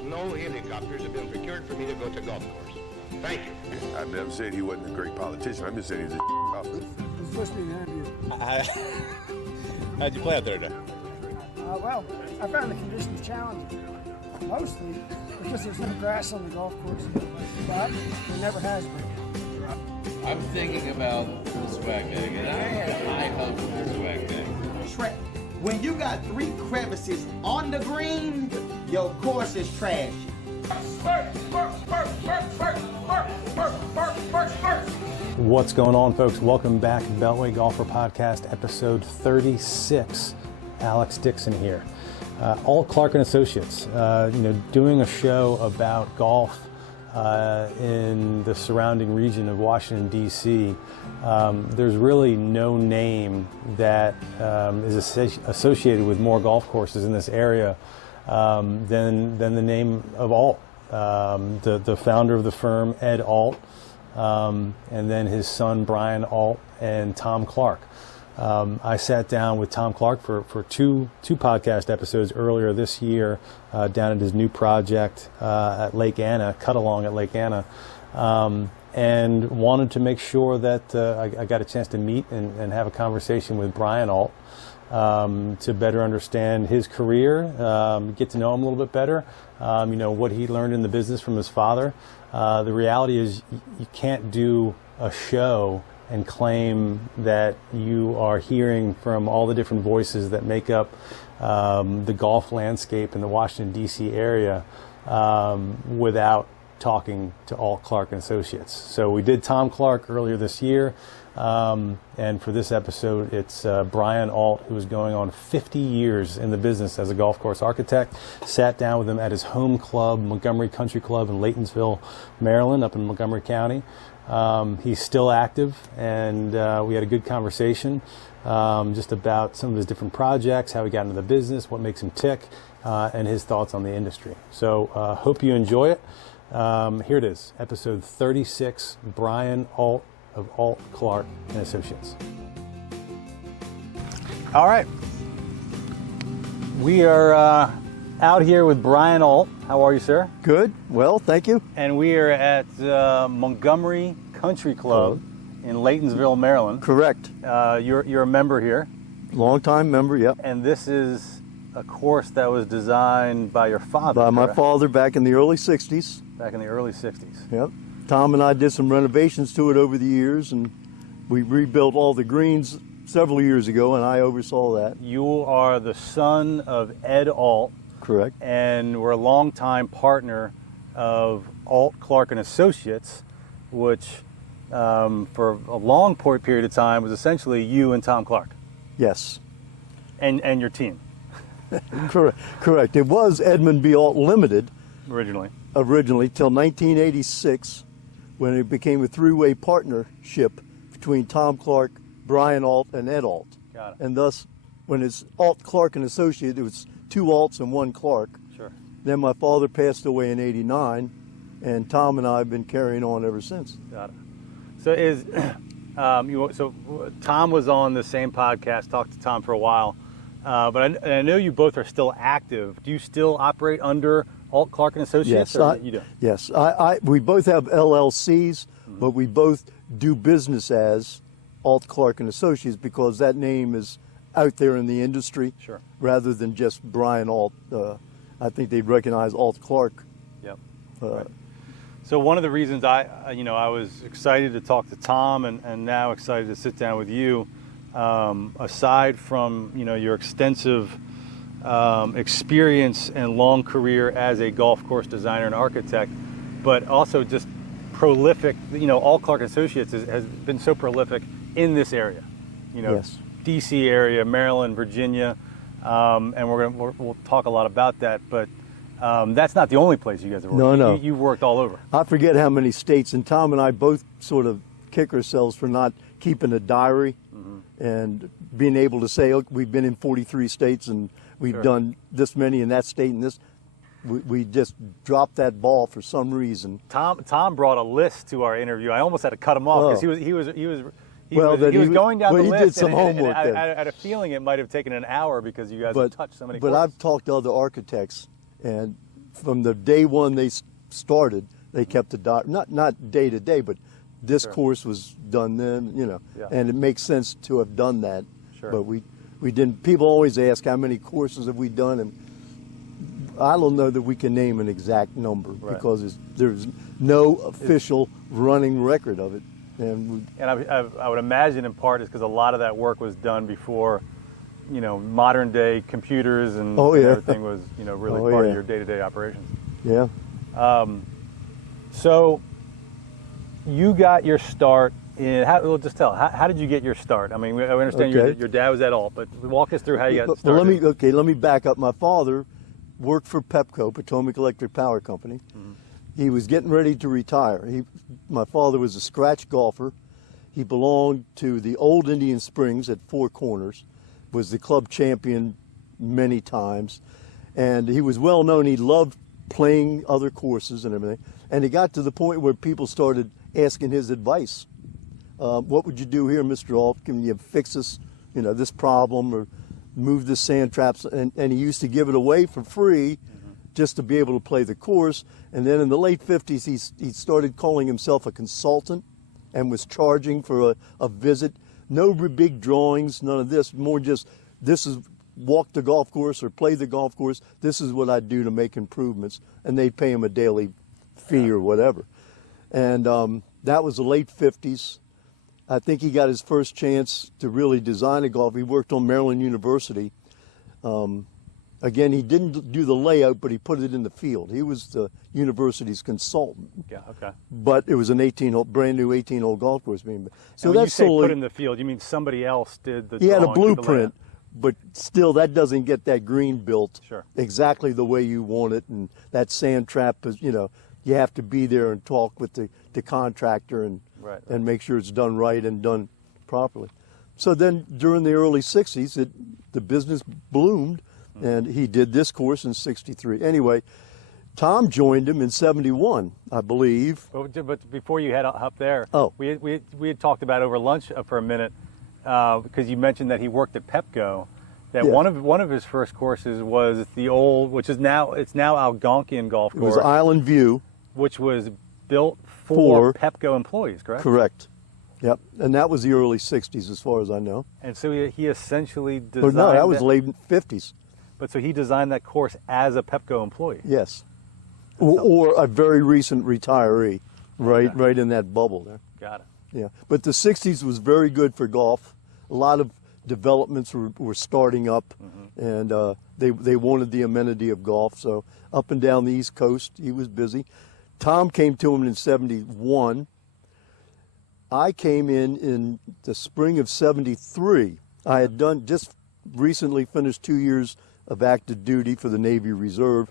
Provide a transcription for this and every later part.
No helicopters have been procured for me to go to golf course. Thank you. I never said he wasn't a great politician. I'm just saying he's a officer. It's supposed to be an interview. How'd you play out there today? Well, I found the conditions challenging, mostly because there's no grass on the golf course, but there never has been. I'm thinking about the swag bag, and I had high hopes for the swag bag. Trash. When you got 3 crevices on the green, your course is trash. What's going on, folks? Welcome back to Beltway Golfer Podcast, episode 36. Alex Dixon here. Ault, Clark & Associates, doing a show about golf in the surrounding region of Washington, D.C. There's really no name that is associated with more golf courses in this area than the name of Ault. The founder of the firm, Ed Ault, and then his son, Brian Ault, and Tom Clark. I sat down with Tom Clark for two podcast episodes earlier this year down at his new project at Lake Anna, cut along at Lake Anna, and wanted to make sure that I got a chance to meet and have a conversation with Brian Ault to better understand his career, get to know him a little bit better, what he learned in the business from his father. The reality is you can't do a show and claim that you are hearing from all the different voices that make up the golf landscape in the Washington, D.C. area without talking to Ault, Clark & Associates. So we did Tom Clark earlier this year, and for this episode, it's Brian Ault, who is going on 50 years in the business as a golf course architect. Sat down with him at his home club, Montgomery Country Club in Laytonsville, Maryland, up in Montgomery County. He's still active, and we had a good conversation just about some of his different projects, how he got into the business, what makes him tick, and his thoughts on the industry. So hope you enjoy it. Here it is, episode 36, Brian Ault of Ault, Clark & Associates. All right. We are out here with Brian Ault. How are you, sir? Good. Well, thank you. And we are at Montgomery Country Club in Laytonsville, Maryland. Correct. You're a member here. Long-time member, yep. And this is a course that was designed by your father, By my correct? father back in the early 60s. Back in the early 60s. Yep. Tom and I did some renovations to it over the years, and we rebuilt all the greens several years ago, and I oversaw that. You are the son of Ed Ault. Correct. And we're a longtime partner of Ault, Clark & Associates, which for a long period of time was essentially you and Tom Clark. Yes. And your team. Correct. It was Edmund B. Ault Limited Originally till 1986, when it became a three-way partnership between Tom Clark, Brian Ault, and Ed Ault. Got it. And thus, when it's Ault, Clark & Associates, it was 2 Aults and 1 Clark. Sure. Then my father passed away in '89, and Tom and I have been carrying on ever since. Got it. So Tom was on the same podcast, talked to Tom for a while, but I know you both are still active. Do you still operate under Ault, Clark & Associates? Yes, You do? Yes, we both have LLCs, but we both do business as Ault, Clark & Associates because that name is out there in the industry. Sure. Rather than just Brian Ault. I think they'd recognize Ault Clark. Yep. Right. So one of the reasons I was excited to talk to Tom and now excited to sit down with you, aside from your extensive experience and long career as a golf course designer and architect, but also just prolific. Ault, Clark & Associates has been so prolific in this area. Yes. D.C. area, Maryland, Virginia, and we'll talk a lot about that. But that's not the only place you guys have worked. No. You've worked all over. I forget how many states, and Tom and I both sort of kick ourselves for not keeping a diary and being able to say, oh, we've been in 43 states and we've done this many in that state and this. We just dropped that ball for some reason. Tom brought a list to our interview. I almost had to cut him off because he was He was going down the list. He did some homework and then. I had a feeling it might have taken an hour because you guys have touched so many But courses. I've talked to other architects, and from the day one they started, they kept the not day to day, but this course was done then, you know, and it makes sense to have done that. Sure. But we didn't. People always ask how many courses have we done, and I don't know that we can name an exact number because there's no official running record of it. And I would imagine in part is because a lot of that work was done before, you know, modern day computers and, and everything was, you know, really part of your day-to-day operations. Yeah. So you got your start in, how did you get your start? I mean, I understand your dad was Ed Ault, but walk us through how you got started. Well, let me back up. My father worked for Pepco, Potomac Electric Power Company. Mm-hmm. He was getting ready to retire. My father was a scratch golfer. He belonged to the old Indian Springs at Four Corners, was the club champion many times, and he was well known. He loved playing other courses and everything, and he got to the point where people started asking his advice. What would you do here, Mr. Ault? Can you fix this, you know, this problem, or move the sand traps? And he used to give it away for free just to be able to play the course. And then in the late 50s, he started calling himself a consultant and was charging for a visit. No big drawings, none of this, more just, this is walk the golf course or play the golf course. This is what I do to make improvements. And they'd pay him a daily fee or whatever. And that was the late 50s. I think he got his first chance to really design a golf. He worked on Maryland University. Again, he didn't do the layout, but he put it in the field. He was the university's consultant. Yeah, okay. But it was an brand new 18-hole golf course being built. So when that's you say put in the field, you mean somebody else did the He had a blueprint, but still that doesn't get that green built exactly the way you want it. And that sand trap is, you know, you have to be there and talk with the contractor and make sure it's done right and done properly. So then during the early 60s, the business bloomed. And he did this course in 63. Anyway, Tom joined him in 71, I believe. But before you head up there, we had talked about over lunch for a minute, because you mentioned that he worked at Pepco. That one of his first courses was the old, which is now Algonquian Golf Course. It was Island View, which was built for Pepco employees, correct? Correct. Yep, and that was the early 60s as far as I know. And so he essentially designed... no, that was late 50s. But so he designed that course as a Pepco employee? Yes. Or a very recent retiree, right in that bubble there. Got it. Yeah, but the 60s was very good for golf. A lot of developments were starting up, and they wanted the amenity of golf. So up and down the East Coast, he was busy. Tom came to him in 71. I came in the spring of 73. I had just recently finished 2 years of active duty for the Navy Reserve.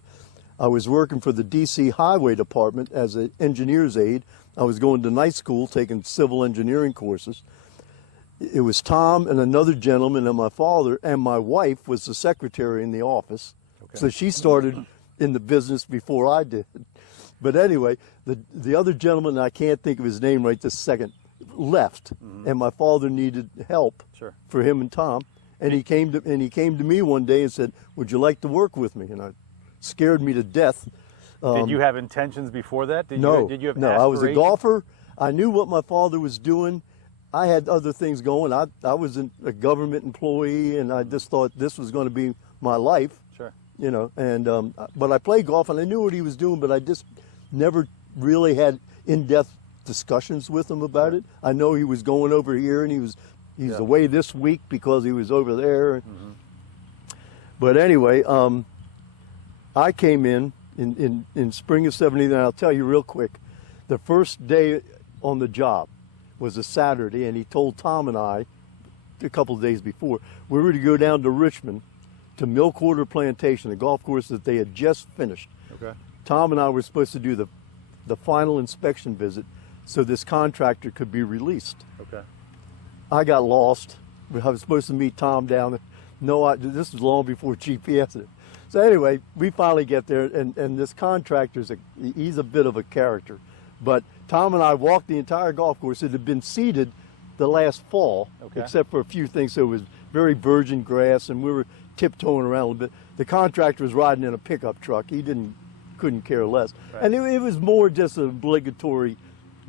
I was working for the D.C. Highway Department as an engineer's aide. I was going to night school taking civil engineering courses. It was Tom and another gentleman and my father, and my wife was the secretary in the office. Okay. So she started in the business before I did. But anyway, the other gentleman, I can't think of his name right this second, left, and my father needed help for him and Tom. And he came to me one day and said, "Would you like to work with me?" And it scared me to death. Did you have intentions before that? Did no, you have I was a golfer. I knew what my father was doing. I had other things going. I was a government employee, and I just thought this was going to be my life. Sure. You know, and but I played golf, and I knew what he was doing, but I just never really had in-depth discussions with him about it. I know he was going over here, and he's away this week because he was over there. But anyway, I came in spring of 79. I'll tell you real quick. The first day on the job was a Saturday, and he told Tom and I a couple of days before we were to go down to Richmond to Milkwater Plantation, a golf course that they had just finished. Okay. Tom and I were supposed to do the final inspection visit so this contractor could be released. Okay. I got lost. I was supposed to meet Tom down there. No, this was long before GPS. So anyway, we finally get there, and this contractor's he's a bit of a character. But Tom and I walked the entire golf course. It had been seeded the last fall, except for a few things. So it was very virgin grass, and we were tiptoeing around a little bit. The contractor was riding in a pickup truck. He didn't couldn't care less. And it was more just an obligatory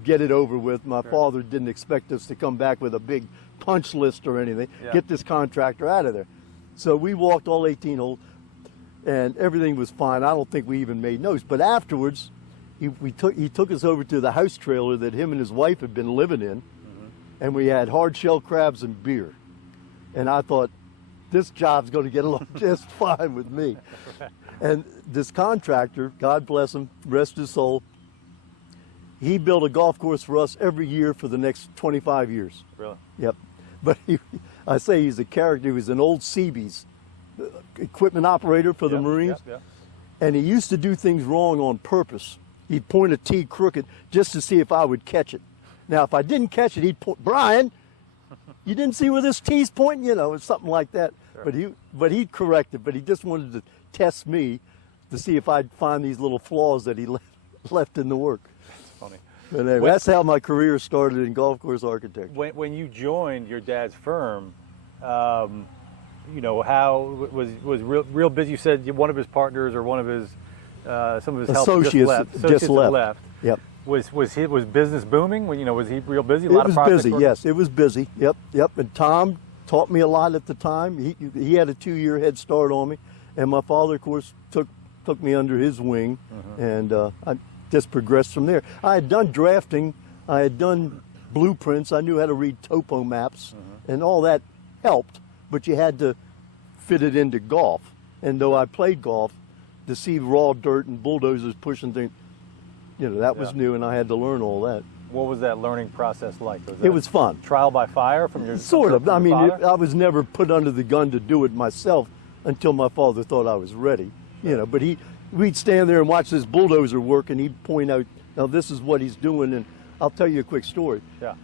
get it over with. My father didn't expect us to come back with a big punch list or anything. Get this contractor out of there. So we walked all 18 holes, and everything was fine. I don't think we even made notes. But afterwards, he took us over to the house trailer that him and his wife had been living in, and we had hard shell crabs and beer. And I thought, this job's going to get along just fine with me. And this contractor, God bless him, rest his soul, he built a golf course for us every year for the next 25 years. Really? Yep. But I say he's a character. He was an old Seabees equipment operator for the Marines. And he used to do things wrong on purpose. He'd point a tee crooked just to see if I would catch it. Now, if I didn't catch it, he'd point, Brian, you didn't see where this tee's pointing? You know, something like that. But he'd correct it. But he just wanted to test me to see if I'd find these little flaws that he left in the work. Funny. But anyway, that's how my career started in golf course architecture. When you joined your dad's firm, you know, how was real busy? You said one of his partners or one of his some of his associates just left. Yep. Was business booming? When, you know, was he real busy? It was busy. Yes, it was busy. Yep. And Tom taught me a lot at the time. He had a 2-year head start on me, and my father, of course, took me under his wing, and I just progressed from there. I had done drafting, I had done blueprints, I knew how to read topo maps, and all that helped, but you had to fit it into golf. And though I played golf, to see raw dirt and bulldozers pushing things, you know, that was new, and I had to learn all that. What was that learning process like? It was fun. Trial by fire from your sort of. I mean, father? I was never put under the gun to do it myself until my father thought I was ready. You know, but we'd stand there and watch this bulldozer work, and he'd point out, now this is what he's doing, and I'll tell you a quick story. Yeah.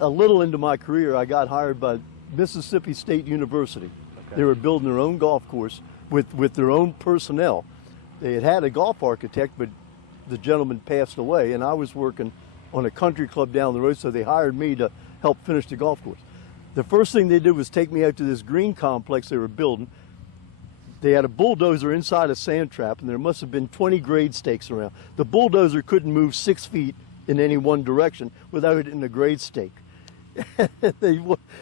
A little into my career, I got hired by Mississippi State University. Okay. They were building their own golf course with their own personnel. They had a golf architect, but the gentleman passed away, and I was working on a country club down the road, so they hired me to help finish the golf course. The first thing they did was take me out to this green complex they were building. They had a bulldozer inside a sand trap, and there must have been 20 grade stakes around. The bulldozer couldn't move 6 feet in any one direction without hitting a grade stake.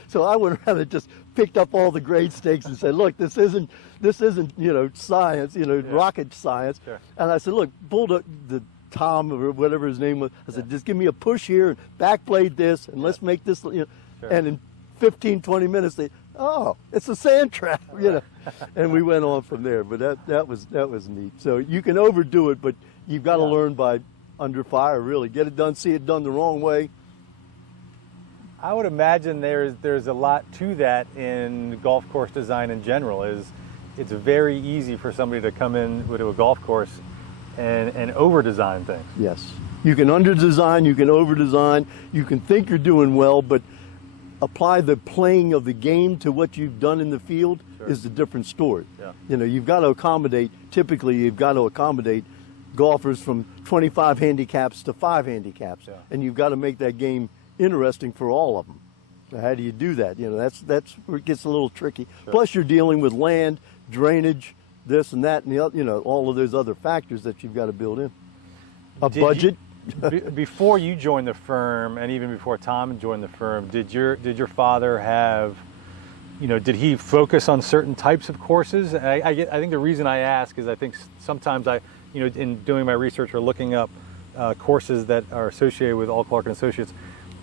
So I went around and just picked up all the grade stakes and said, look, this isn't you know, science, you know, rocket science. Sure. And I said, look, the Tom or whatever his name was, I said, just give me a push here and backblade this, and let's make this, you know. Sure. And in 15, 20 minutes, it's a sand trap, you know. And we went on from there, but that was neat. So you can overdo it, but you've got to learn by under fire, really. Get it done, see it done the wrong way. I would imagine there's a lot to that in golf course design in general. It's very easy for somebody to come in to a golf course and over-design things. Yes. You can under-design, you can over-design, you can think you're doing well, but apply the playing of the game to what you've done in the field is a different story. Yeah. You know, you've got to accommodate golfers from 25 handicaps to 5 handicaps, and you've got to make that game interesting for all of them. So how do you do that? You know, that's where it gets a little tricky. Sure. Plus, you're dealing with land, drainage, this and that, and the other, you know, all of those other factors that you've got to build in. Budget. Before you joined the firm, and even before Tom joined the firm, did your father have, you know, did he focus on certain types of courses? I think the reason I ask is I think sometimes you know, in doing my research or looking up courses that are associated with Ault, Clark & Associates,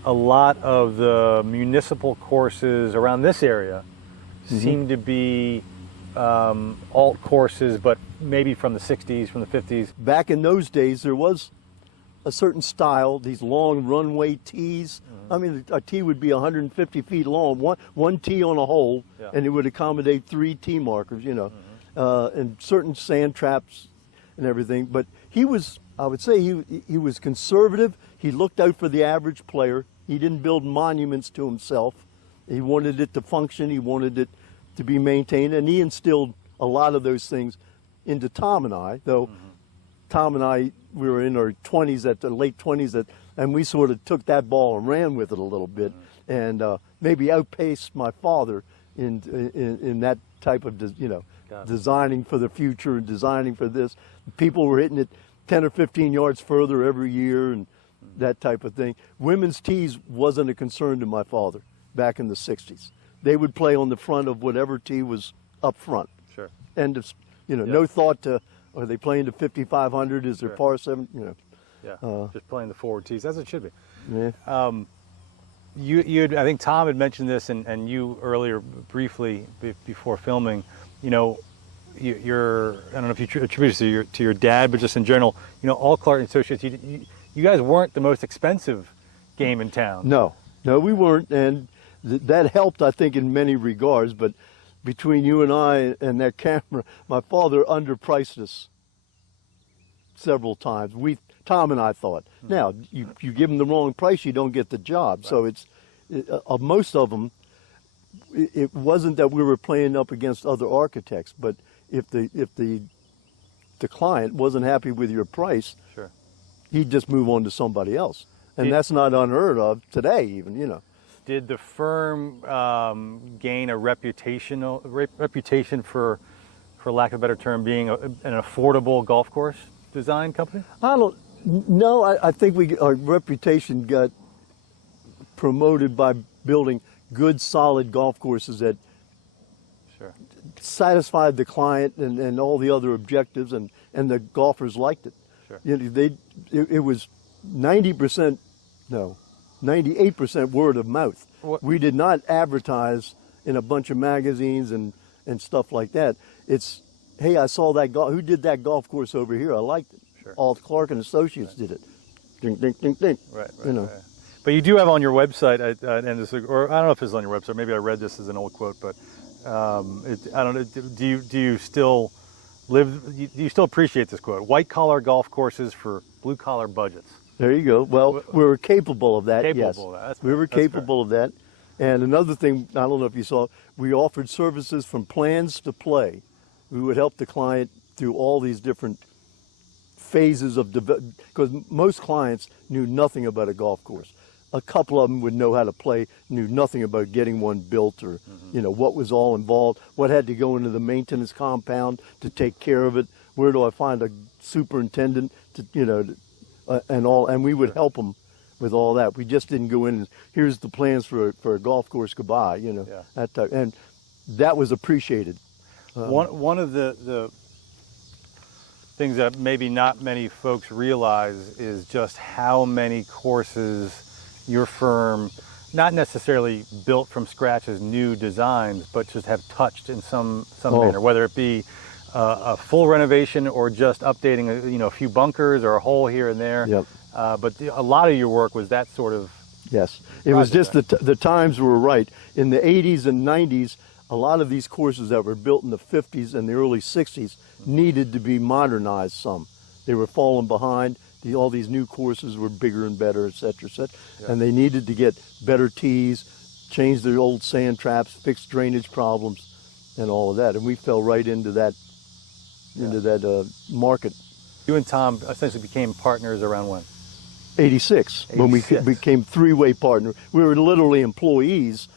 a lot of the municipal courses around this area seem to be Ault courses, but maybe from the 60s, from the 50s. Back in those days, there was a certain style, these long runway tees. I mean, a tee would be 150 feet long, one tee on a hole, and it would accommodate 3 tee markers, you know, and certain sand traps and everything. But I would say he was conservative. He looked out for the average player. He didn't build monuments to himself. He wanted it to function. He wanted it to be maintained, and he instilled a lot of those things into Tom and I, though Tom and I, we were in our 20s, late 20s, and we sort of took that ball and ran with it a little bit, and maybe outpaced my father in that type of, you know, designing for the future and designing for this. People were hitting it 10 or 15 yards further every year and that type of thing. Women's tees wasn't a concern to my father back in the 60s. They would play on the front of whatever tee was up front. Sure. And, no thought to, are they playing to 5,500? Is there par 7? Yeah, just playing the forward tees, as it should be. Yeah. I think Tom had mentioned this, and you earlier briefly before filming. You're I don't know if you attribute it to your dad, but just in general, all Clark Associates. You guys weren't the most expensive game in town. No, we weren't, and that helped, I think, in many regards. But between you and I and that camera, my father underpriced us several times. Tom and I thought. Now, you give them the wrong price, you don't get the job. Right. So most of them, it wasn't that we were playing up against other architects, but if the client wasn't happy with your price, sure, he'd just move on to somebody else. And that's not unheard of today, even. Did the firm gain a reputation for lack of a better term, being an affordable golf course design company? I think our reputation got promoted by building good, solid golf courses that sure satisfied the client and all the other objectives, and the golfers liked it. Sure. It was 98% word of mouth. What? We did not advertise in a bunch of magazines and stuff like that. It's, hey, I saw that who did that golf course over here? I liked it. Sure. Ault, Clark and Associates did it. Ding, ding, ding, ding. Right. Right. But you do have on your website, or I don't know if it's on your website. Maybe I read this as an old quote, but I don't know. Do you still appreciate this quote? White collar golf courses for blue collar budgets. There you go. Well, we were capable of that. Yes, we were capable of that. And another thing, I don't know if you saw, we offered services from plans to play. We would help the client through all these different phases of development, because most clients knew nothing about a golf course. A couple of them would know how to play, knew nothing about getting one built, or what was all involved, what had to go into the maintenance compound to take care of it. Where do I find a superintendent to and we would help them with all that. We just didn't go in and here's the plans for a golf course, goodbye. That type, and that was appreciated. One of the things that maybe not many folks realize is just how many courses your firm, not necessarily built from scratch as new designs, but just have touched in some manner, whether it be a full renovation or just updating a few bunkers or a hole here and there. Yep. But a lot of your work was that sort of. Yes, it was just the times were right. In the 80s and 90s, a lot of these courses that were built in the 50s and the early 60s needed to be modernized some. They were falling behind. All these new courses were bigger and better, et cetera, et cetera. Yeah. And they needed to get better tees, change their old sand traps, fix drainage problems, and all of that. And we fell right into that market. You and Tom essentially became partners around when? 86, when we became three-way partner. We were literally employees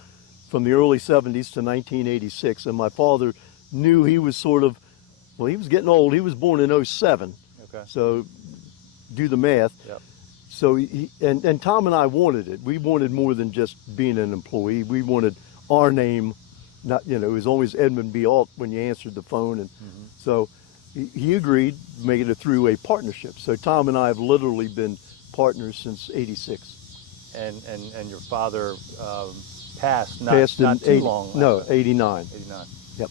from the early 70s to 1986, and my father knew he was he was getting old. He was born in 07, okay. So do the math. Yep. So and Tom and I wanted it. We wanted more than just being an employee. We wanted our name. Not it was always Edmund B. Ault when you answered the phone, and so he agreed to make it a three-way partnership. So Tom and I have literally been partners since '86. And your father passed not too long. No, 89. 89. Yep.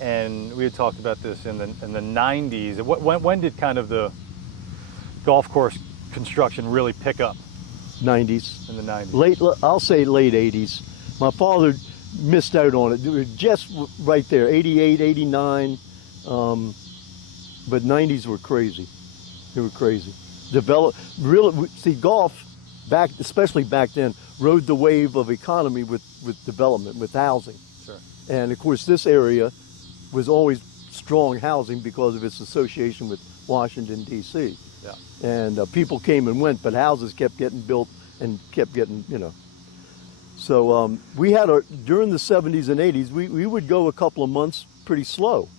And we had talked about this in the 90s. When did kind of the golf course construction really pick up? 90s. In the 90s. I'll say late 80s. My father missed out on it. It was just right there, 88, 89. But 90s were crazy. They were crazy. Golf, especially back then, rode the wave of economy with development, with housing. Sure. And of course, this area was always strong housing because of its association with Washington, D.C. Yeah. And people came and went, but houses kept getting built and kept getting, So we had during the 70s and 80s, we would go a couple of months pretty slow.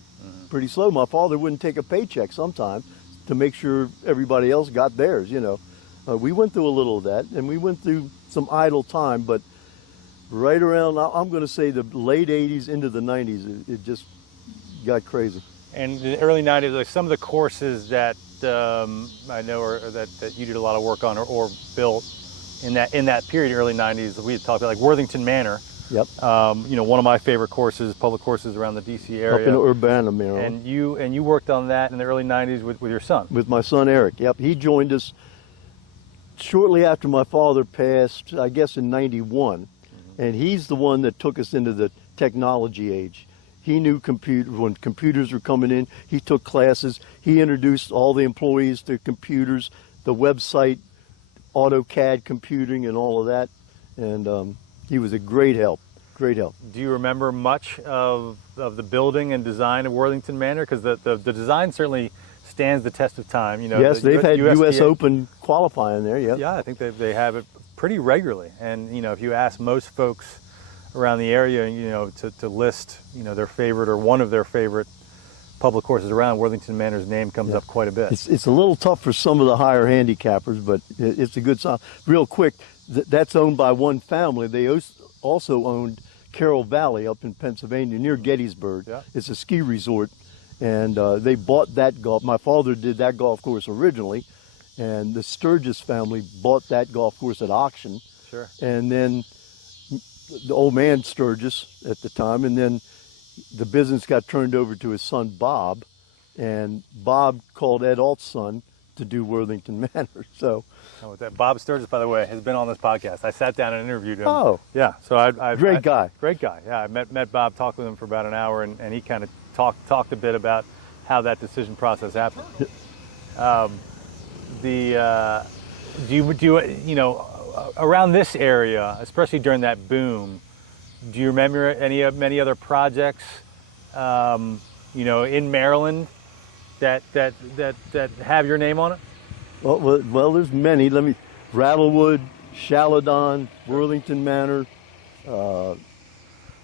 pretty slow. My father wouldn't take a paycheck sometimes to make sure everybody else got theirs, you know. We went through a little of that, and we went through some idle time, but right around, I'm going to say the late 80s into the 90s, it just got crazy. And in the early 90s, like some of the courses that I know that you did a lot of work on or built in that period, early 90s, we had talked about, like Worthington Manor. Yep. You know, one of my favorite courses, public courses around the DC area. Up in Urbana, Maryland. And you worked on that in the early 90s with your son. With my son Eric, yep. He joined us shortly after my father passed, I guess in 91. And he's the one that took us into the technology age. He knew when computers were coming in, he took classes. He introduced all the employees to computers, the website, AutoCAD computing and all of that. And he was a great help, great help. Do you remember much of the building and design of Worthington Manor? Because the design certainly stands the test of time. You know, yes, they've had USDA, US Open qualifying there, yeah. Yeah, I think they have it pretty regularly. And, you know, if you ask most folks around the area, you know, to list, you know, their favorite or one of their favorite public courses around, Worthington Manor's name comes up quite a bit. It's a little tough for some of the higher handicappers, but it's a good sign. Real quick, that's owned by one family. They also owned Carroll Valley up in Pennsylvania near Gettysburg. Yeah. It's a ski resort, and they bought that golf. My father did that golf course originally, and the Sturgis family bought that golf course at auction. Sure. And then the old man Sturgis at the time, and then the business got turned over to his son Bob, and Bob called Ed Ault's son to do Worthington Manor. So, Bob Sturgis, by the way, has been on this podcast. I sat down and interviewed him. Oh, yeah. So great guy. Great guy. Yeah, I met Bob, talked with him for about an hour, and he kind of talked a bit about how that decision process happened. Do you know, around this area, especially during that boom, do you remember many other projects, you know, in Maryland that have your name on it? Well, there's many. Rattlewood, Shalidon, Worthington Manor.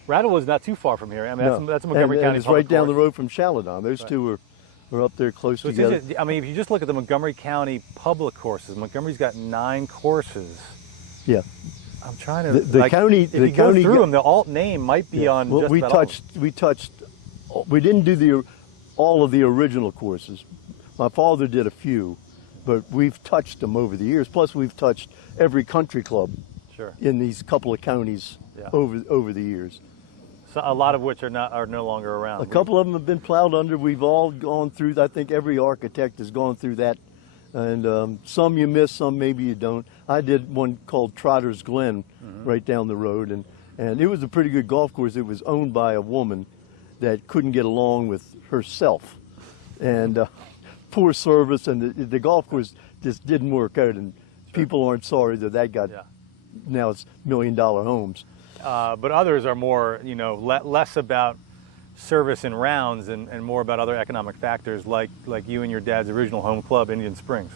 Rattlewood's not too far from here. I mean, that's Montgomery County. It's right down the road from Shalidon. Those two are up there close together. I mean, if you just look at the Montgomery County public courses, Montgomery's got 9 courses. Yeah. I'm trying to. The county. If you go through them, the alt name might be on. Well, just we about touched. We didn't do all of the original courses. My father did a few, but we've touched them over the years. Plus, we've touched every country club in these couple of counties over the years. So a lot of which are no longer around. A couple of them have been plowed under. We've all gone through. I think every architect has gone through that, and some you miss, some maybe you don't. I did one called Trotter's Glen right down the road, and it was a pretty good golf course. It was owned by a woman that couldn't get along with herself, and poor service, and the golf course just didn't work out, and people aren't sorry that got. Now it's $1 million homes. But others are more, you know, less about service and rounds and more about other economic factors, like you and your dad's original home club, Indian Springs.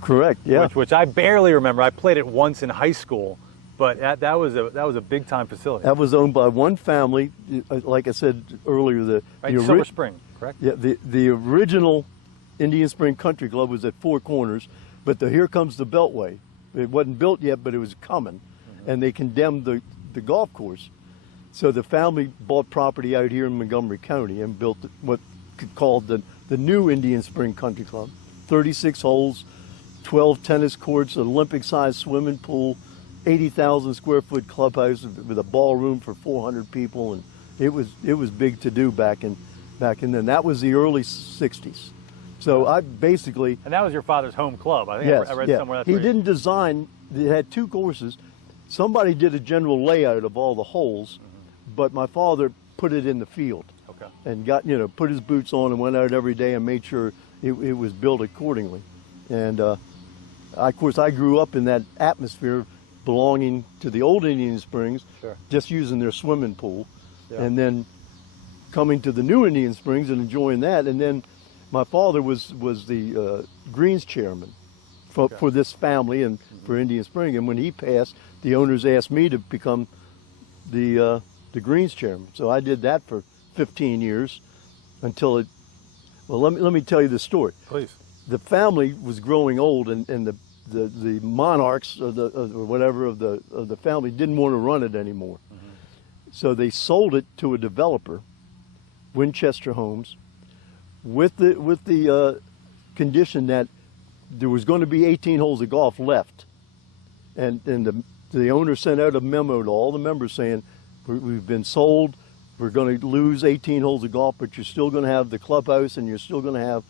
Correct. Yeah. Which I barely remember. I played it once in high school, but that was a big time facility. That was owned by one family. Like I said earlier, Silver Spring, correct? Yeah. The original Indian Spring Country Club was at Four Corners, but here comes the Beltway. It wasn't built yet, but it was coming, and they condemned the golf course. So the family bought property out here in Montgomery County and built what called the new Indian Spring Country Club. 36 holes, 12 tennis courts, an Olympic-sized swimming pool, 80,000 square foot clubhouse with a ballroom for 400 people, and it was big to do back in then. That was the early 60s. So I basically... And that was your father's home club. I think yes, I read somewhere that's he didn't design, it had 2 courses. Somebody did a general layout of all the holes, but my father put it in the field. Okay. And put his boots on and went out every day and made sure it was built accordingly. And of course I grew up in that atmosphere belonging to the old Indian Springs, just using their swimming pool. Yeah. And then coming to the new Indian Springs and enjoying that. And then my father was the Greens chairman for this family and for Indian Spring. And when he passed, the owners asked me to become the Greens chairman. So I did that for 15 years until it Well, let me tell you the story. Please. The family was growing old, and the monarchs or whatever of the family didn't want to run it anymore. So they sold it to a developer, Winchester Homes, with the condition that there was going to be 18 holes of golf left, and the owner sent out a memo to all the members saying, we've been sold. We're going to lose 18 holes of golf, but you're still going to have the clubhouse, and you're still going to have.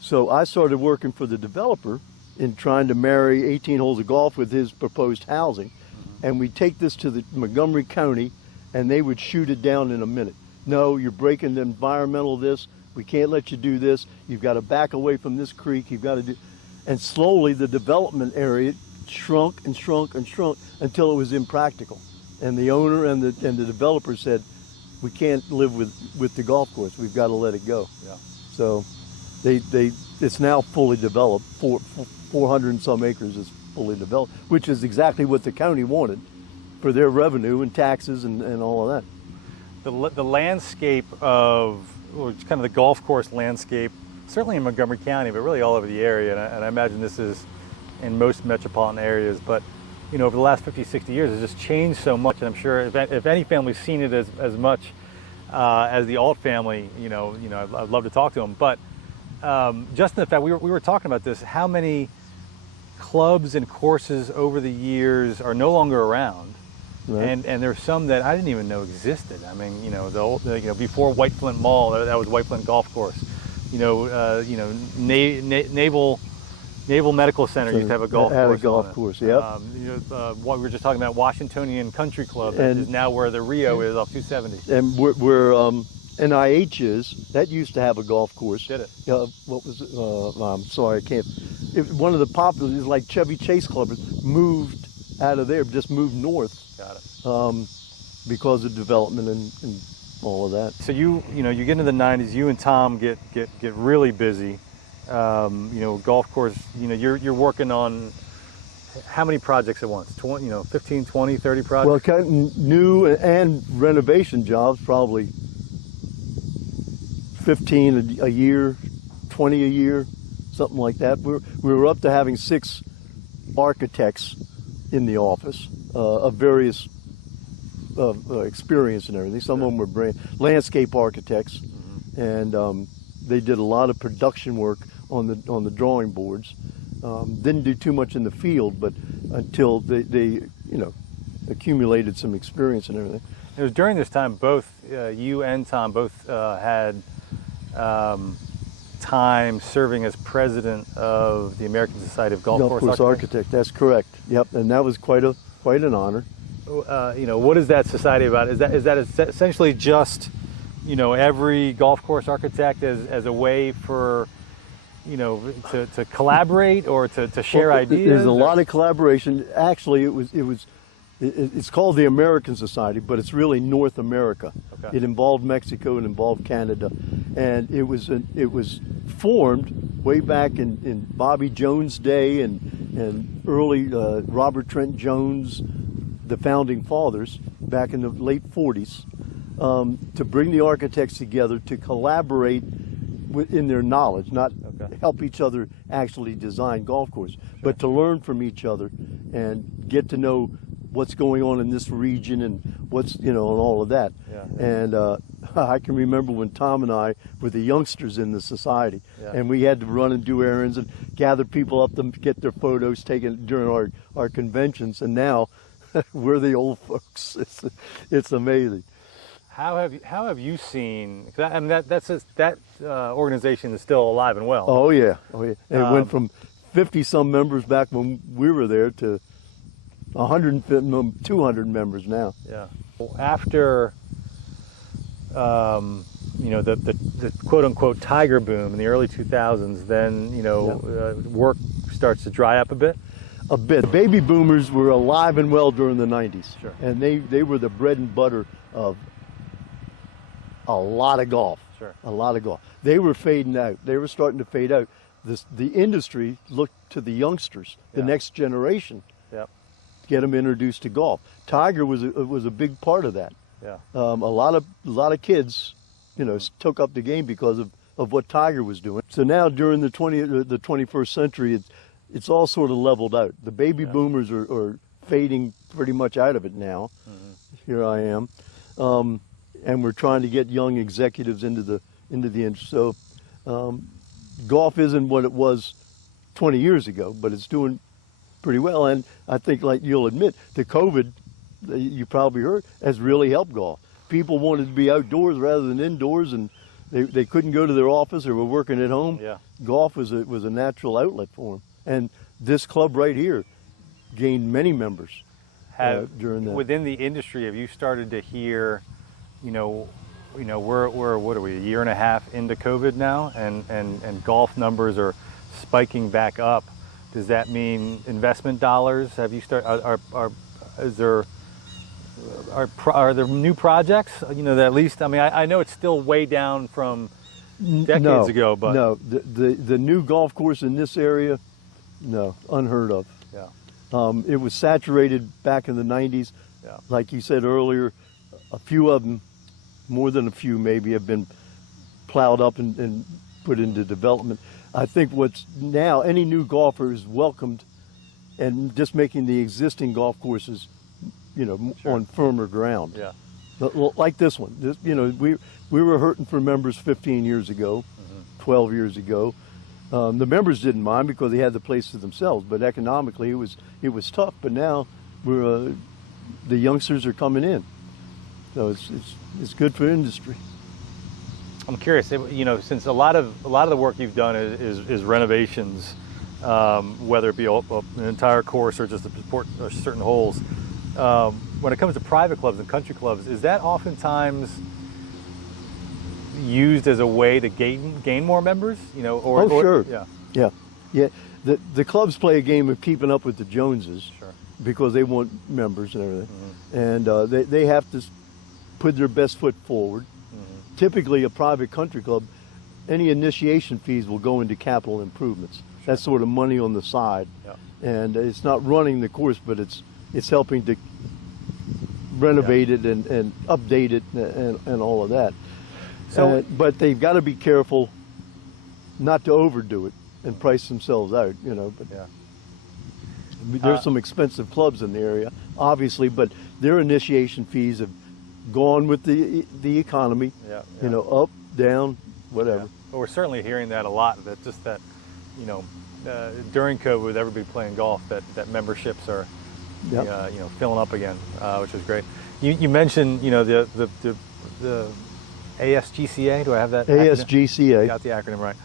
So I started working for the developer in trying to marry 18 holes of golf with his proposed housing. And we take this to the Montgomery County, and they would shoot it down in a minute. No, you're breaking the environmental this. We can't let you do this. You've got to back away from this creek. You've got to do. And slowly the development area shrunk and shrunk and shrunk until it was impractical. And the owner and the developer said, we can't live with the golf course. We've got to let it go. Yeah. So it's now fully developed. 400 and some acres is fully developed, which is exactly what the county wanted for their revenue and taxes and all of that. The landscape or kind of the golf course landscape, certainly in Montgomery County, but really all over the area, and I imagine this is in most metropolitan areas, but over the last 50, 60 years, it's just changed so much, and I'm sure if any family's seen it as much as the Ault family, I'd love to talk to them. But just in the fact we were talking about this, how many clubs and courses over the years are no longer around, right. and there's some that I didn't even know existed. I mean, the old, before White Flint Mall, that was White Flint Golf Course. Naval Medical Center used to have a golf course. Had a golf course, yep. What we were just talking about, Washingtonian Country Club, is now where the Rio is off 270. And where NIH is, that used to have a golf course. Did it? What was it? I'm sorry, I can't. One of the popular is like Chevy Chase Club moved out of there, just moved north. Got it. Because of development and all of that. So you get into the 90s, you and Tom get really busy. Golf course, you're working on how many projects at once? 20, 15, 20, 30 projects? Well, counting new and renovation jobs, probably 15 a year, 20 a year, something like that. We were up to having 6 architects in the office of various experience and everything. Some of them were landscape architects, and they did a lot of production work on the drawing boards. Didn't do too much in the field, but until they accumulated some experience and everything. It was during this time both you and Tom both had time serving as president of the American Society of Golf Course Architects. That's correct. Yep, and that was quite an honor. What is that society about? Is that essentially just every golf course architect as a way for to collaborate or to share ideas? There's a lot of collaboration. Actually, it's called the American Society, but it's really North America. Okay. It involved Mexico, it involved Canada, and it was formed way back in Bobby Jones' day and early Robert Trent Jones, the founding fathers, back in the late 40s, to bring the architects together to collaborate in their knowledge, not help each other actually design golf courses, but to learn from each other and get to know what's going on in this region and what's, and all of that. Yeah. And I can remember when Tom and I were the youngsters in the society, and we had to run and do errands and gather people up to get their photos taken during our conventions, and now we're the old folks. It's amazing. How have you seen? I mean, that organization is still alive and well. Oh yeah. And it went from 50 some members back when we were there to 200 members now. Yeah. Well, after the quote unquote tiger boom in the early 2000s, then work starts to dry up a bit. A bit. The baby boomers were alive and well during the 90s. Sure. And they were the bread and butter of a lot of golf. Sure. A lot of golf. They were fading out. They were starting to fade out. The industry looked to the youngsters, the next generation, to get them introduced to golf. Tiger was a big part of that. Yeah. A lot of kids, took up the game because of of what Tiger was doing. So now during the 21st century, it's all sort of leveled out. The baby boomers are fading pretty much out of it now. Here I am, and we're trying to get young executives into the industry. So golf isn't what it was 20 years ago, but it's doing pretty well. And I think, like you'll admit, the COVID, you probably heard, has really helped golf. People wanted to be outdoors rather than indoors, and they couldn't go to their office or were working at home. Yeah. Golf was a natural outlet for them. And this club right here gained many members during that. Within the industry, have you started to hear, we're what are we, a year and a half into COVID now, and golf numbers are spiking back up. Does that mean investment dollars? Have you are there new projects? That at least, I know it's still way down from decades ago, but no, the new golf course in this area, no, unheard of. Yeah. It was saturated back in the 90s. Yeah. Like you said earlier, a few of them, more than a few maybe, have been plowed up and put into development. I think what's now, any new golfer is welcomed, and just making the existing golf courses, on firmer ground. Yeah. Like this one. We were hurting for members 15 years ago, 12 years ago. The members didn't mind because they had the place to themselves, but economically it was tough. But now the youngsters are coming in, so it's good for industry. I'm curious, since a lot of the work you've done is renovations, whether it be an entire course or just to support certain holes. When it comes to private clubs and country clubs, is that oftentimes used as a way to gain more members? Sure. Yeah. The clubs play a game of keeping up with the Joneses, Sure. because they want members and everything, and they have to put their best foot forward. Typically, a private country club, any initiation fees will go into capital improvements. That's sort of money on the side, and it's not running the course, but it's helping to renovate it and update it and all of that. So, but they've got to be careful not to overdo it and price themselves out, But there's some expensive clubs in the area, obviously, but their initiation fees have gone with the economy. Up, down, whatever. Yeah. Well, we're certainly hearing that a lot. That during COVID, with everybody playing golf, that memberships are filling up again, which is great. You mentioned the ASGCA. Do I have that? ASGCA. Acronym? Got the acronym right.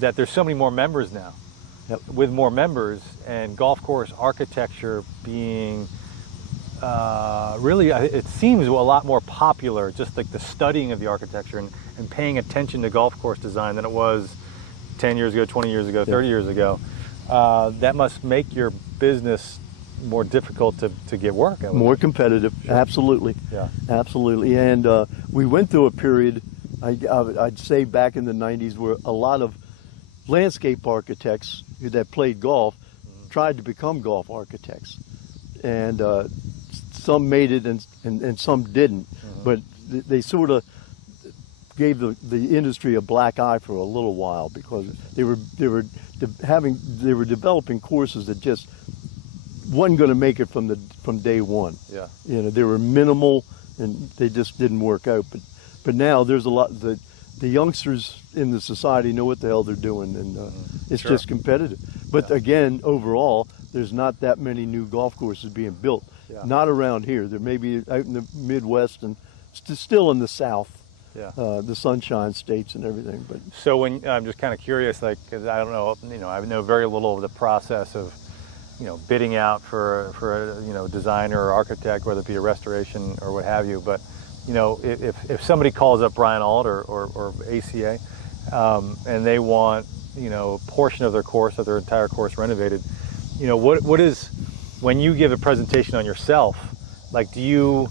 That there's so many more members now. Yep. With more members and golf course architecture being really, it seems a lot more popular, just like the studying of the architecture and paying attention to golf course design than it was 10 years ago, 20 years ago, 30 years ago. That must make your business more difficult to get work. More competitive, absolutely. Yeah. Absolutely. And we went through a period, I'd say back in the 90s, where a lot of landscape architects that played golf tried to become golf architects. And some made it and some didn't. But they sort of gave the industry a black eye for a little while, because they were developing courses that just wasn't going to make it from day one. Yeah. They were minimal and they just didn't work out. But now there's a lot. The youngsters in the society know what the hell they're doing, and it's just competitive. But again, overall, there's not that many new golf courses being built. Yeah. Not around here. There may be out in the Midwest and still in the South. Yeah. The Sunshine States and everything. But so when I'm just kind of curious, because I don't know, I know very little of the process of, bidding out for a designer or architect, whether it be a restoration or what have you. But if somebody calls up Brian Ault or ACA, and they want a portion of their course or their entire course renovated, what is, when you give a presentation on yourself, do you?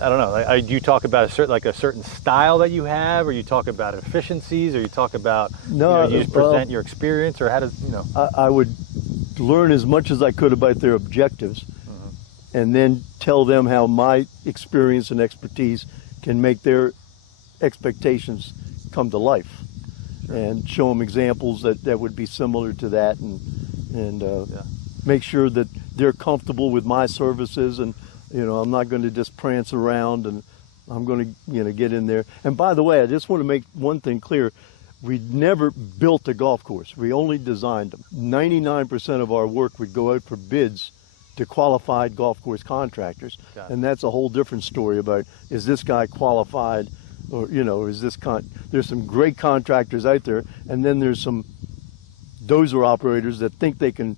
I don't know. Do you talk about a certain style that you have, or you talk about efficiencies, or you talk about you just present your experience, or how does I would learn as much as I could about their objectives, and then tell them how my experience and expertise can make their expectations come to life, and show them examples that would be similar to that, and make sure that they're comfortable with my services, and I'm not going to just prance around, and I'm going to get in there. And by the way, I just want to make one thing clear. We never built a golf course. We only designed them. 99% of our work would go out for bids to qualified golf course contractors. And that's a whole different story about, is this guy qualified, or is this there's some great contractors out there, and then there's some dozer operators that think they can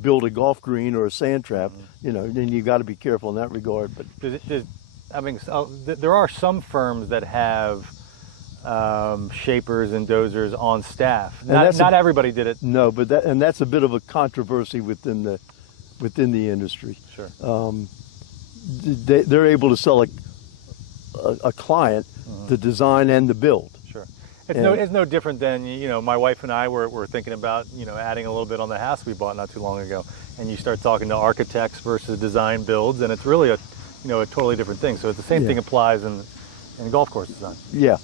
build a golf green or a sand trap. Then you got to be careful in that regard. But there are some firms that have shapers and dozers on staff. Not everybody did it. No, but that's a bit of a controversy within the industry. Sure. They're able to sell a client the design and the build. Sure. It's no different than, my wife and I were thinking about, adding a little bit on the house we bought not too long ago. And you start talking to architects versus design builds, and it's really a totally different thing. So it's the same thing applies in golf course design. Yeah.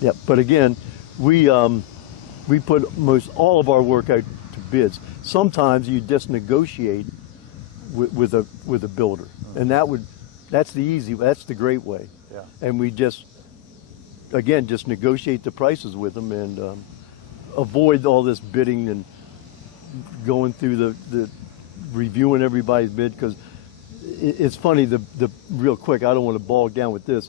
Yep. But again, we put most all of our work out to bids. Sometimes you just negotiate with a builder, and that's the great way. Yeah. And we just negotiate the prices with them, and avoid all this bidding and going through the reviewing everybody's bid, because it's funny. The real quick, I don't want to bog down with this.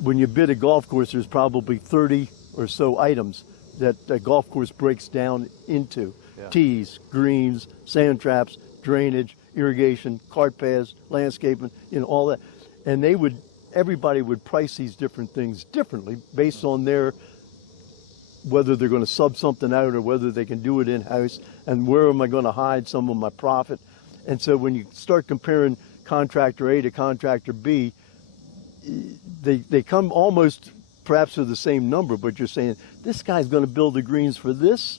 When you bid a golf course, there's probably 30 or so items that a golf course breaks down into. Yeah. Tees, greens, sand traps, drainage, irrigation, cart paths, landscaping, all that. And everybody would price these different things differently based on whether they're going to sub something out or whether they can do it in-house, and where am I going to hide some of my profit. And so when you start comparing contractor A to contractor B, they come almost perhaps to the same number, but you're saying this guy's going to build the greens for this,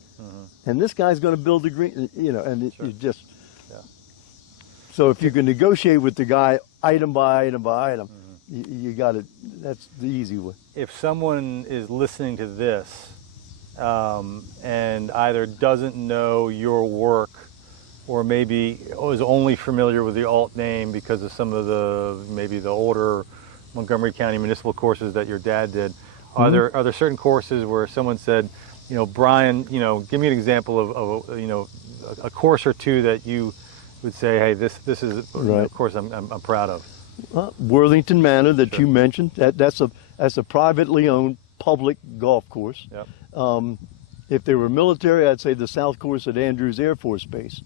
and this guy's going to build the green, and you just. Yeah. So if you can negotiate with the guy item by item by item, you got it. That's the easy way. If someone is listening to this and either doesn't know your work, or maybe is only familiar with the Ault name because of some of the older Montgomery County municipal courses that your dad did, are there certain courses where someone said, Brian, give me an example of a course or two that you would say, hey, this is a course I'm proud of? Worthington Manor that you mentioned, that's a privately owned public golf course. Yep. If they were military, I'd say the South Course at Andrews Air Force Base.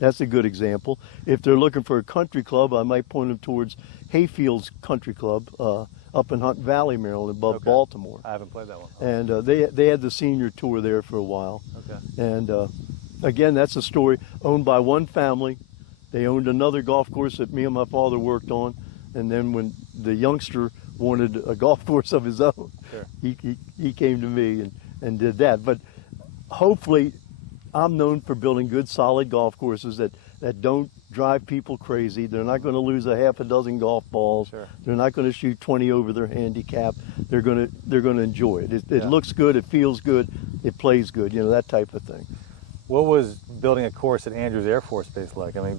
That's a good example. If they're looking for a country club, I might point them towards Hayfield's Country Club up in Hunt Valley, Maryland, above Baltimore. I haven't played that one. And they had the senior tour there for a while. Okay. And again, that's a story owned by one family. They owned another golf course that me and my father worked on, and then when the youngster wanted a golf course of his own, sure, he came to me and did that. But hopefully, I'm known for building good, solid golf courses that don't drive people crazy. They're not going to lose a half a dozen golf balls. Sure. They're not going to shoot 20 over their handicap. They're going to enjoy it. It looks good. It feels good. It plays good. That type of thing. What was building a course at Andrews Air Force Base like? I mean,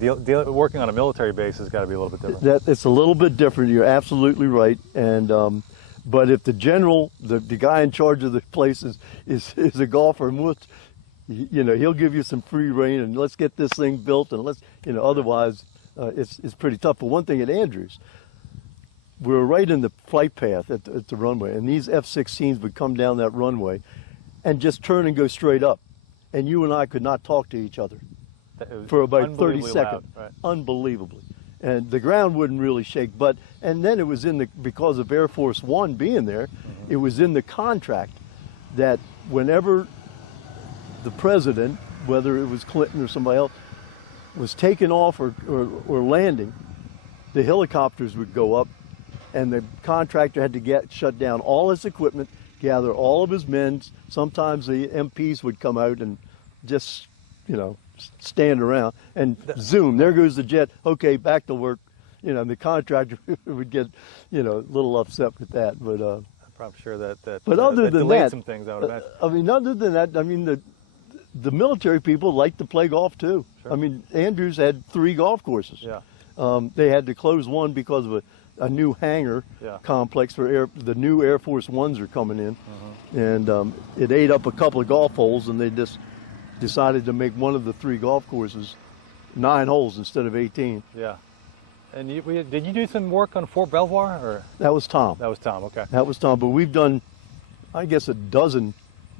working on a military base has got to be a little bit different. It's a little bit different. You're absolutely right. And but if the general, the guy in charge of the place is a golfer, he'll give you some free rein and let's get this thing built, and otherwise it's pretty tough. But one thing at Andrews, we're right in the flight path at the runway, and these F-16s would come down that runway and just turn and go straight up, and you and I could not talk to each other for about 30 seconds. Loud, right? Unbelievably. And the ground wouldn't really shake, and then it was because of Air Force One being there, it was in the contract that whenever the president, whether it was Clinton or somebody else, was taking off or landing, the helicopters would go up, and the contractor had to shut down all his equipment, gather all of his men. Sometimes the MPs would come out and just, stand around and zoom. There goes the jet. Okay, back to work. you know, the contractor would get, you know, a little upset with that. But I'm probably sure that but other than delayed that, some things, I would imagine. I mean, other than that, I mean, the military people like to play golf too. Sure. I mean, Andrews had 3 golf courses. Yeah. They had to close one because of a new hangar complex for the new Air Force Ones are coming in, and it ate up a couple of golf holes, and they just decided to make one of the 3 golf courses 9 holes instead of 18. Yeah. And did you do some work on Fort Belvoir, or That was Tom. that was Tom? Okay. That was Tom. But we've done, I guess, a dozen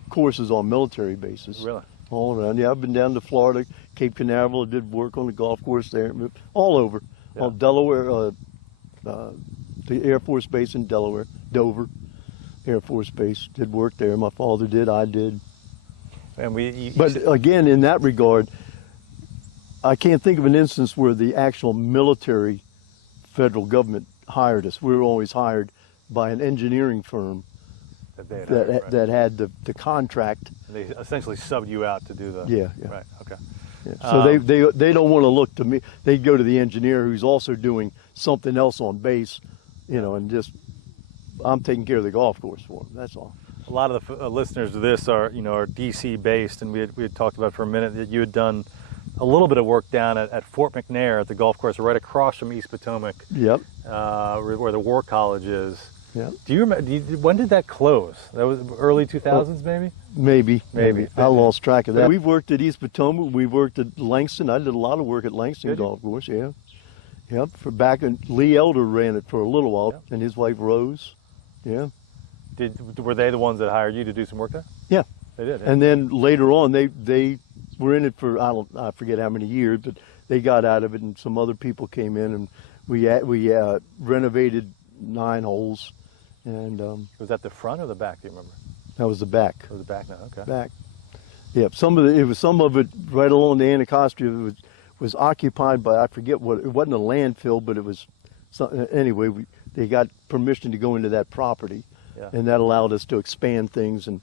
courses on military bases. Really? All around. Yeah, I've been down to Florida, Cape Canaveral. Did work on the golf course there, all over. Yeah. On Delaware, the Air Force Base in Delaware, Dover Air Force Base. Did work there. My father did. I did. And But again, in that regard, I can't think of an instance where the actual military federal government hired us. We were always hired by an engineering firm that had the contract. They essentially subbed you out to do the. Yeah. Right. Okay. Yeah. So they don't want to look to me. They'd go to the engineer who's also doing something else on base, you know, and just I'm taking care of the golf course for them. That's all. A lot of the listeners to this are DC based, and we had talked about for a minute that you had done a little bit of work down at Fort McNair at the golf course right across from East Potomac. Yep. Where the War College is. Yeah. Do you remember? When did that close? That was early 2000s, maybe. Maybe. I lost track of that. We've worked at East Potomac. We've worked at Langston. I did a lot of work at Langston Golf Course. Yeah. Yep. For back in Lee Elder ran it for a little while, and his wife Rose. Yeah. Were they the ones that hired you to do some work there? Yeah. They did. Yeah. And then later on, they were in it for I forget how many years, but they got out of it, and some other people came in, and we renovated 9 holes. And was that the front or the back? Do you remember? That was the back. It was the back now. Okay. Back. Yeah. Some of it right along the Anacostia was occupied by, I forget what. It wasn't a landfill, but it was. Anyway, they got permission to go into that property, and that allowed us to expand things and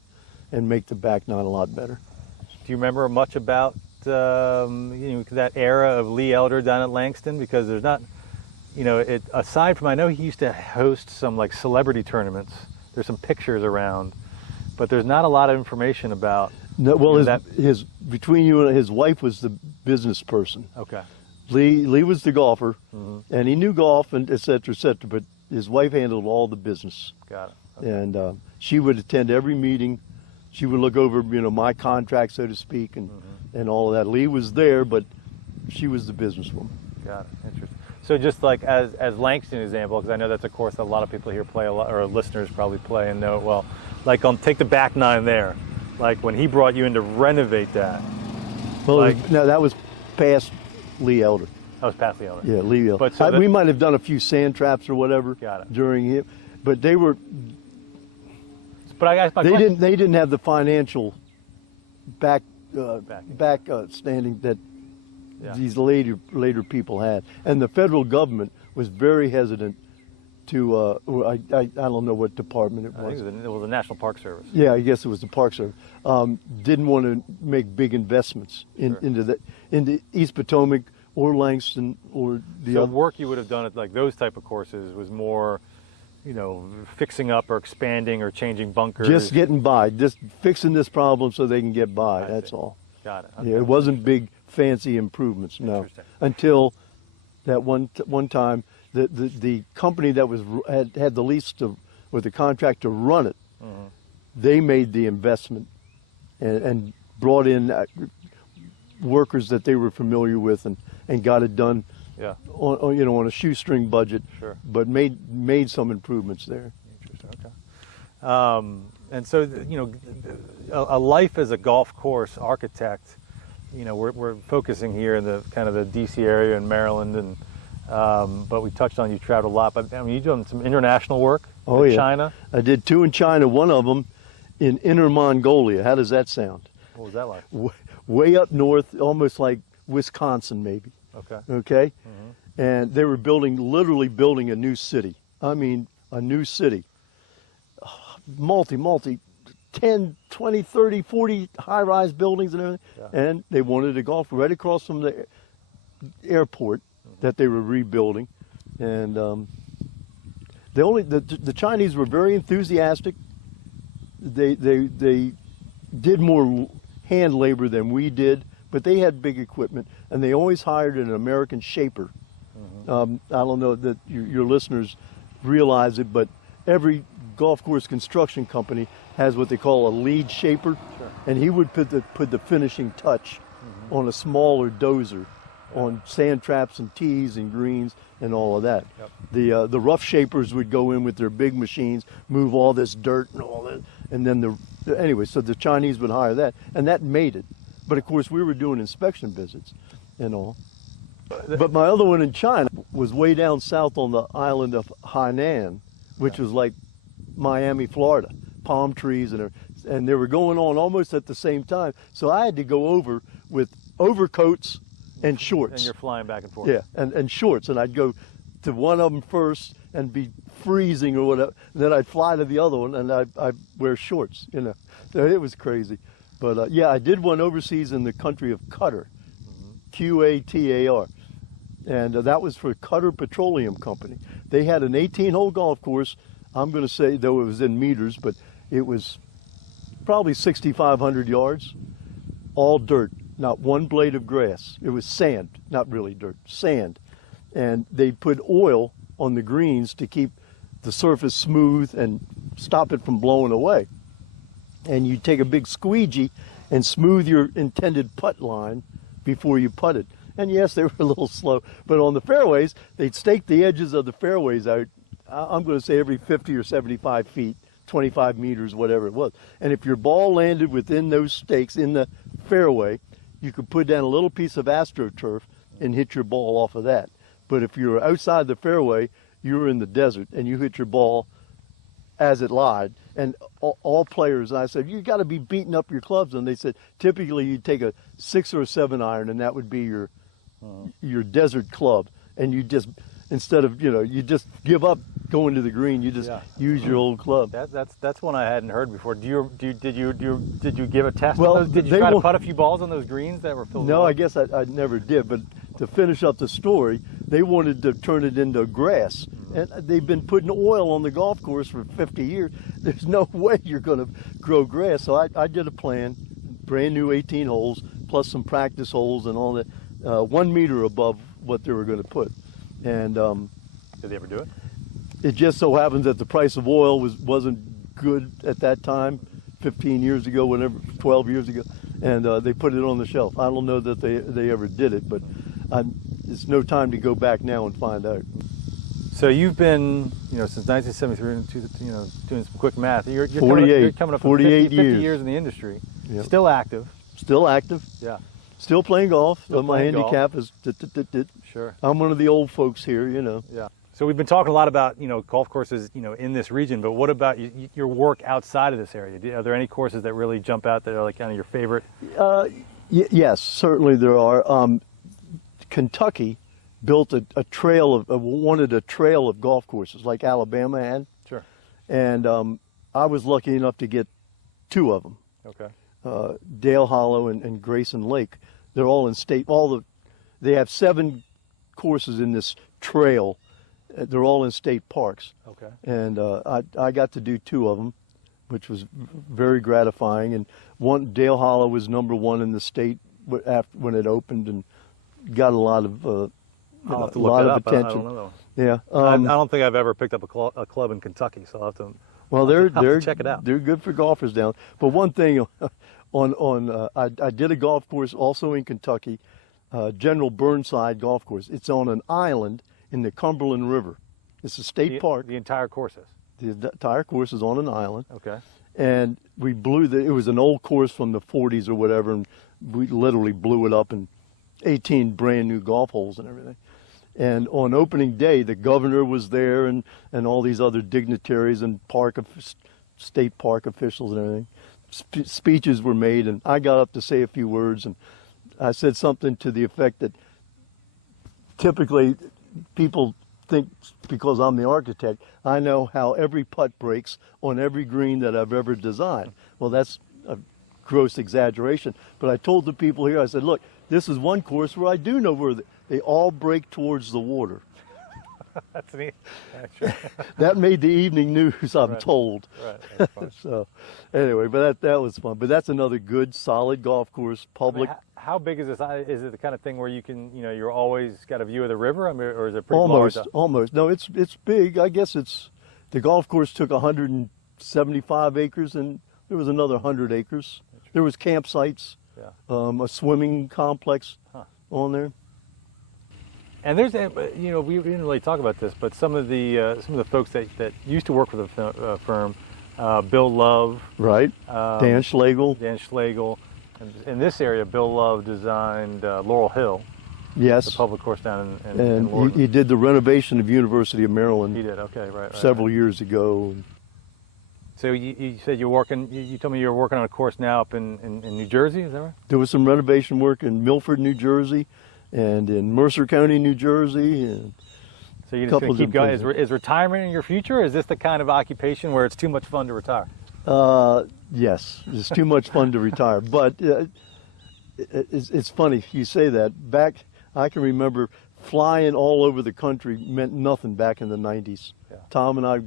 make the back 9 a lot better. Do you remember much about that era of Lee Elder down at Langston? Because there's not. Aside from, I know he used to host some like celebrity tournaments. There's some pictures around, but there's not a lot of information about. No, well, his between you and his wife was the business person. Okay. Lee was the golfer, and he knew golf and et cetera, but his wife handled all the business. Got it. Okay. And she would attend every meeting. She would look over, my contract, so to speak, and all of that. Lee was there, but she was the businesswoman. Got it. Interesting. So just like as Langston example, because I know that's a course that a lot of people here play a lot, or listeners probably play and know it well. Like take the back 9 there, like when he brought you in to renovate that. Well, no, that was past Lee Elder. That was past Lee Elder. Yeah, Lee Elder. But we might have done a few sand traps or whatever during him, but they were. But I guess they didn't have the financial back standing that. These later people had, and the federal government was very hesitant to. I don't know what department it was. I think it was the National Park Service. Yeah, I guess it was the Park Service. Didn't want to make big investments into East Potomac or Langston or the other. work you would have done at like those type of courses was more, fixing up or expanding or changing bunkers. Just getting by, just fixing this problem so they can get by. That's all. Got it. Okay. Yeah, it wasn't big. Fancy improvements, no. Until that one time, the company that had the lease with the contract to run it, they made the investment and brought in workers that they were familiar with and got it done. Yeah. On a shoestring budget. Sure. But made some improvements there. Interesting. Okay. And so a life as a golf course architect. We're focusing here in the kind of the DC area in Maryland, and but we touched on you traveled a lot. But I mean, you've done some international work in China. I did 2 in China. One of them in Inner Mongolia. How does that sound? What was that like? Way up north, almost like Wisconsin, maybe. Okay. And they were literally building a new city. I mean, a new city. Multi. 10, 20, 30, 40 high-rise buildings and everything, and they wanted to golf right across from the airport that they were rebuilding, And the Chinese were very enthusiastic. They did more hand labor than we did, but they had big equipment, and they always hired an American shaper. I don't know that your listeners realize it, but every golf course construction company has what they call a lead shaper, and he would put the finishing touch on a smaller dozer, on sand traps and tees and greens and all of that. Yep. The rough shapers would go in with their big machines, move all this dirt and all that, and then anyway, so the Chinese would hire that, and that made it. But of course, we were doing inspection visits and all. But my other one in China was way down south on the island of Hainan, which was like Miami, Florida, palm trees, and they were going on almost at the same time. So I had to go over with overcoats and shorts. And you're flying back and forth. Yeah, and shorts, and I'd go to one of them first and be freezing or whatever. And then I'd fly to the other one, and I'd wear shorts. So it was crazy. But yeah, I did one overseas in the country of Qatar, Qatar. And that was for Qatar Petroleum Company. They had an 18-hole golf course. I'm going to say, though it was in meters, but it was probably 6,500 yards, all dirt, not one blade of grass. It was sand, not really dirt, sand. And they put oil on the greens to keep the surface smooth and stop it from blowing away. And you take a big squeegee and smooth your intended putt line before you putt it. And yes, they were a little slow, but on the fairways, they'd stake the edges of the fairways out, I'm going to say every 50 or 75 feet, 25 meters, whatever it was. And if your ball landed within those stakes in the fairway, you could put down a little piece of AstroTurf and hit your ball off of that. But if you're outside the fairway, you're in the desert, and you hit your ball as it lied. And all players, I said, you got to be beating up your clubs. And they said, typically you take a 6 or a 7 iron, and that would be your desert club. And you just, instead of, you just give up going to the green, you just use your old club. That's one I hadn't heard before. Did you give a test well, on those? Did you try to putt a few balls on those greens that were filled with No, oil? I guess I never did. But to finish up the story, they wanted to turn it into grass. And they've been putting oil on the golf course for 50 years. There's no way you're going to grow grass. So I did a plan, brand new 18 holes, plus some practice holes and all that, 1 meter above what they were going to put. And did they ever do it? It just so happens that the price of oil wasn't good at that time, 15 years ago, 12 years ago, and they put it on the shelf. I don't know that they ever did it, but it's no time to go back now and find out. So you've been, since 1973, doing some quick math. You're 48, you're coming up 48 50 years in the industry. Yep. Still active. Still active. Yeah. Still playing golf. Still My playing handicap is. Sure. I'm one of the old folks here, Yeah. So we've been talking a lot about, golf courses, in this region, but what about your work outside of this area? Are there any courses that really jump out that are like kind of your favorite? Yes, certainly there are. Kentucky built a trail wanted a trail of golf courses like Alabama had. Sure. And I was lucky enough to get 2 of them. Okay. Dale Hollow and Grayson Lake. They're all in state. They have 7 courses in this trail. They're all in state parks. Okay. And I got to do 2 of them, which was very gratifying. And Dale Hollow was #1 in the state when it opened, and got a lot of I'll have to look that up. attention. I don't know. Yeah. I don't think I've ever picked up a club in Kentucky, so I'll have to. Well, I'll have to check it out. They're good for golfers down. But one thing, I did a golf course also in Kentucky, General Burnside Golf Course. It's on an island in the Cumberland River. It's a state park. The entire course is. The entire course is on an island. Okay. And we blew it was an old course from the 40s or whatever, and we literally blew it up in 18 brand new golf holes and everything. And on opening day, the governor was there and all these other dignitaries and state park officials and everything. Speeches were made, and I got up to say a few words, and I said something to the effect that typically people think because I'm the architect, I know how every putt breaks on every green that I've ever designed. Well, that's a gross exaggeration. But I told the people here, I said, look, this is one course where I do know where they all break towards the water. That's neat. Actually. That made the evening news, I'm told. Right. That's fun. So, anyway, but that was fun. But that's another good, solid golf course, I public. mean, how big is this? Is it the kind of thing where you can, you're always got a view of the river? I mean, or is it pretty Almost, large? almost. No, it's big. I guess the golf course took 175 acres, and there was another 100 acres. There was campsites, a swimming complex on there. And there's, we didn't really talk about this, but some of the folks that used to work for the firm, Bill Love, Right. Dan Schlegel. Dan Schlegel. In this area, Bill Love designed Laurel Hill, Yes. the public course down in And Lorton. he did the renovation of University of Maryland He did. Okay, right. several years ago. So you said you're working. You told me you're working on a course now up in New Jersey. Is that right? There was some renovation work in Milford, New Jersey, and in Mercer County, New Jersey. And So you're just going Couple to keep going. different Is retirement in your future? Or is this the kind of occupation where it's too much fun to retire? Yes, it's too much fun to retire. But it's funny you say that. Back, I can remember flying all over the country meant nothing back in the 90s. Yeah. Tom and I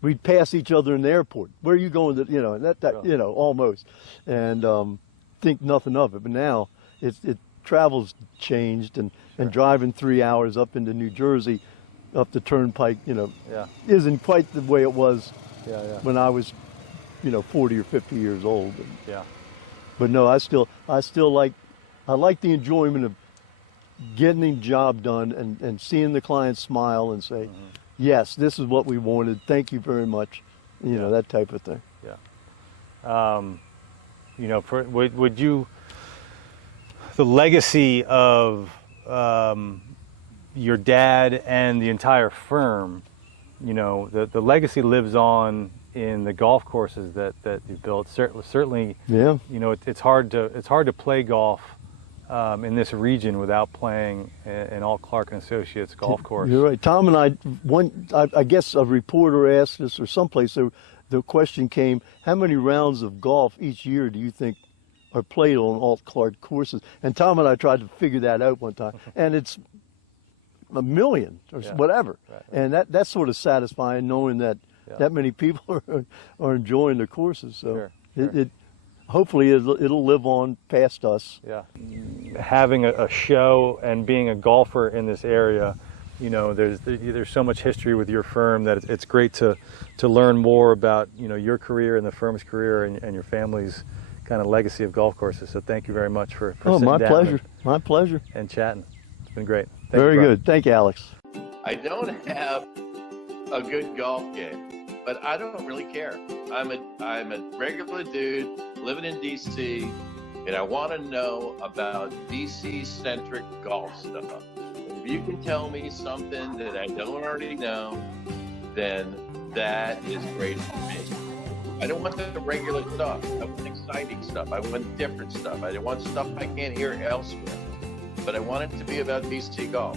we'd pass each other in the airport. Where are you going to, almost. And think nothing of it. But now travel's changed, and driving 3 hours up into New Jersey, up the turnpike, isn't quite the way it was when I was 40 or 50 years old. Yeah. But no, I still like the enjoyment of getting the job done and seeing the client smile and say, yes, this is what we wanted. Thank you very much. That type of thing. Yeah. Would you, the legacy of your dad and the entire firm, the legacy lives on in the golf courses that you built. Certainly, Yeah. It's hard to play golf in this region without playing an Ault Clark and Associates golf course. You're right. Tom and I guess a reporter asked us, or someplace, the question came, how many rounds of golf each year do you think are played on Ault Clark courses? And Tom and I tried to figure that out one time, and it's 1 million or whatever. Right. And that's sort of satisfying, knowing that that many people are enjoying the courses. So Sure. Hopefully it'll live on past us. Yeah. Having a show and being a golfer in this area, there's so much history with your firm that it's great to learn more about, your career and the firm's career and your family's kind of legacy of golf courses. So thank you very much for sitting my down pleasure. My pleasure. and chatting. It's been great. Thank Very you, Brian. good. Thank you, Alex. I don't have a good golf game, but I don't really care. I'm a regular dude living in DC, and I want to know about DC-centric golf stuff. If you can tell me something that I don't already know, then that is great for me. I don't want the regular stuff. I want exciting stuff. I want different stuff. I want stuff I can't hear elsewhere. But I want it to be about DC golf.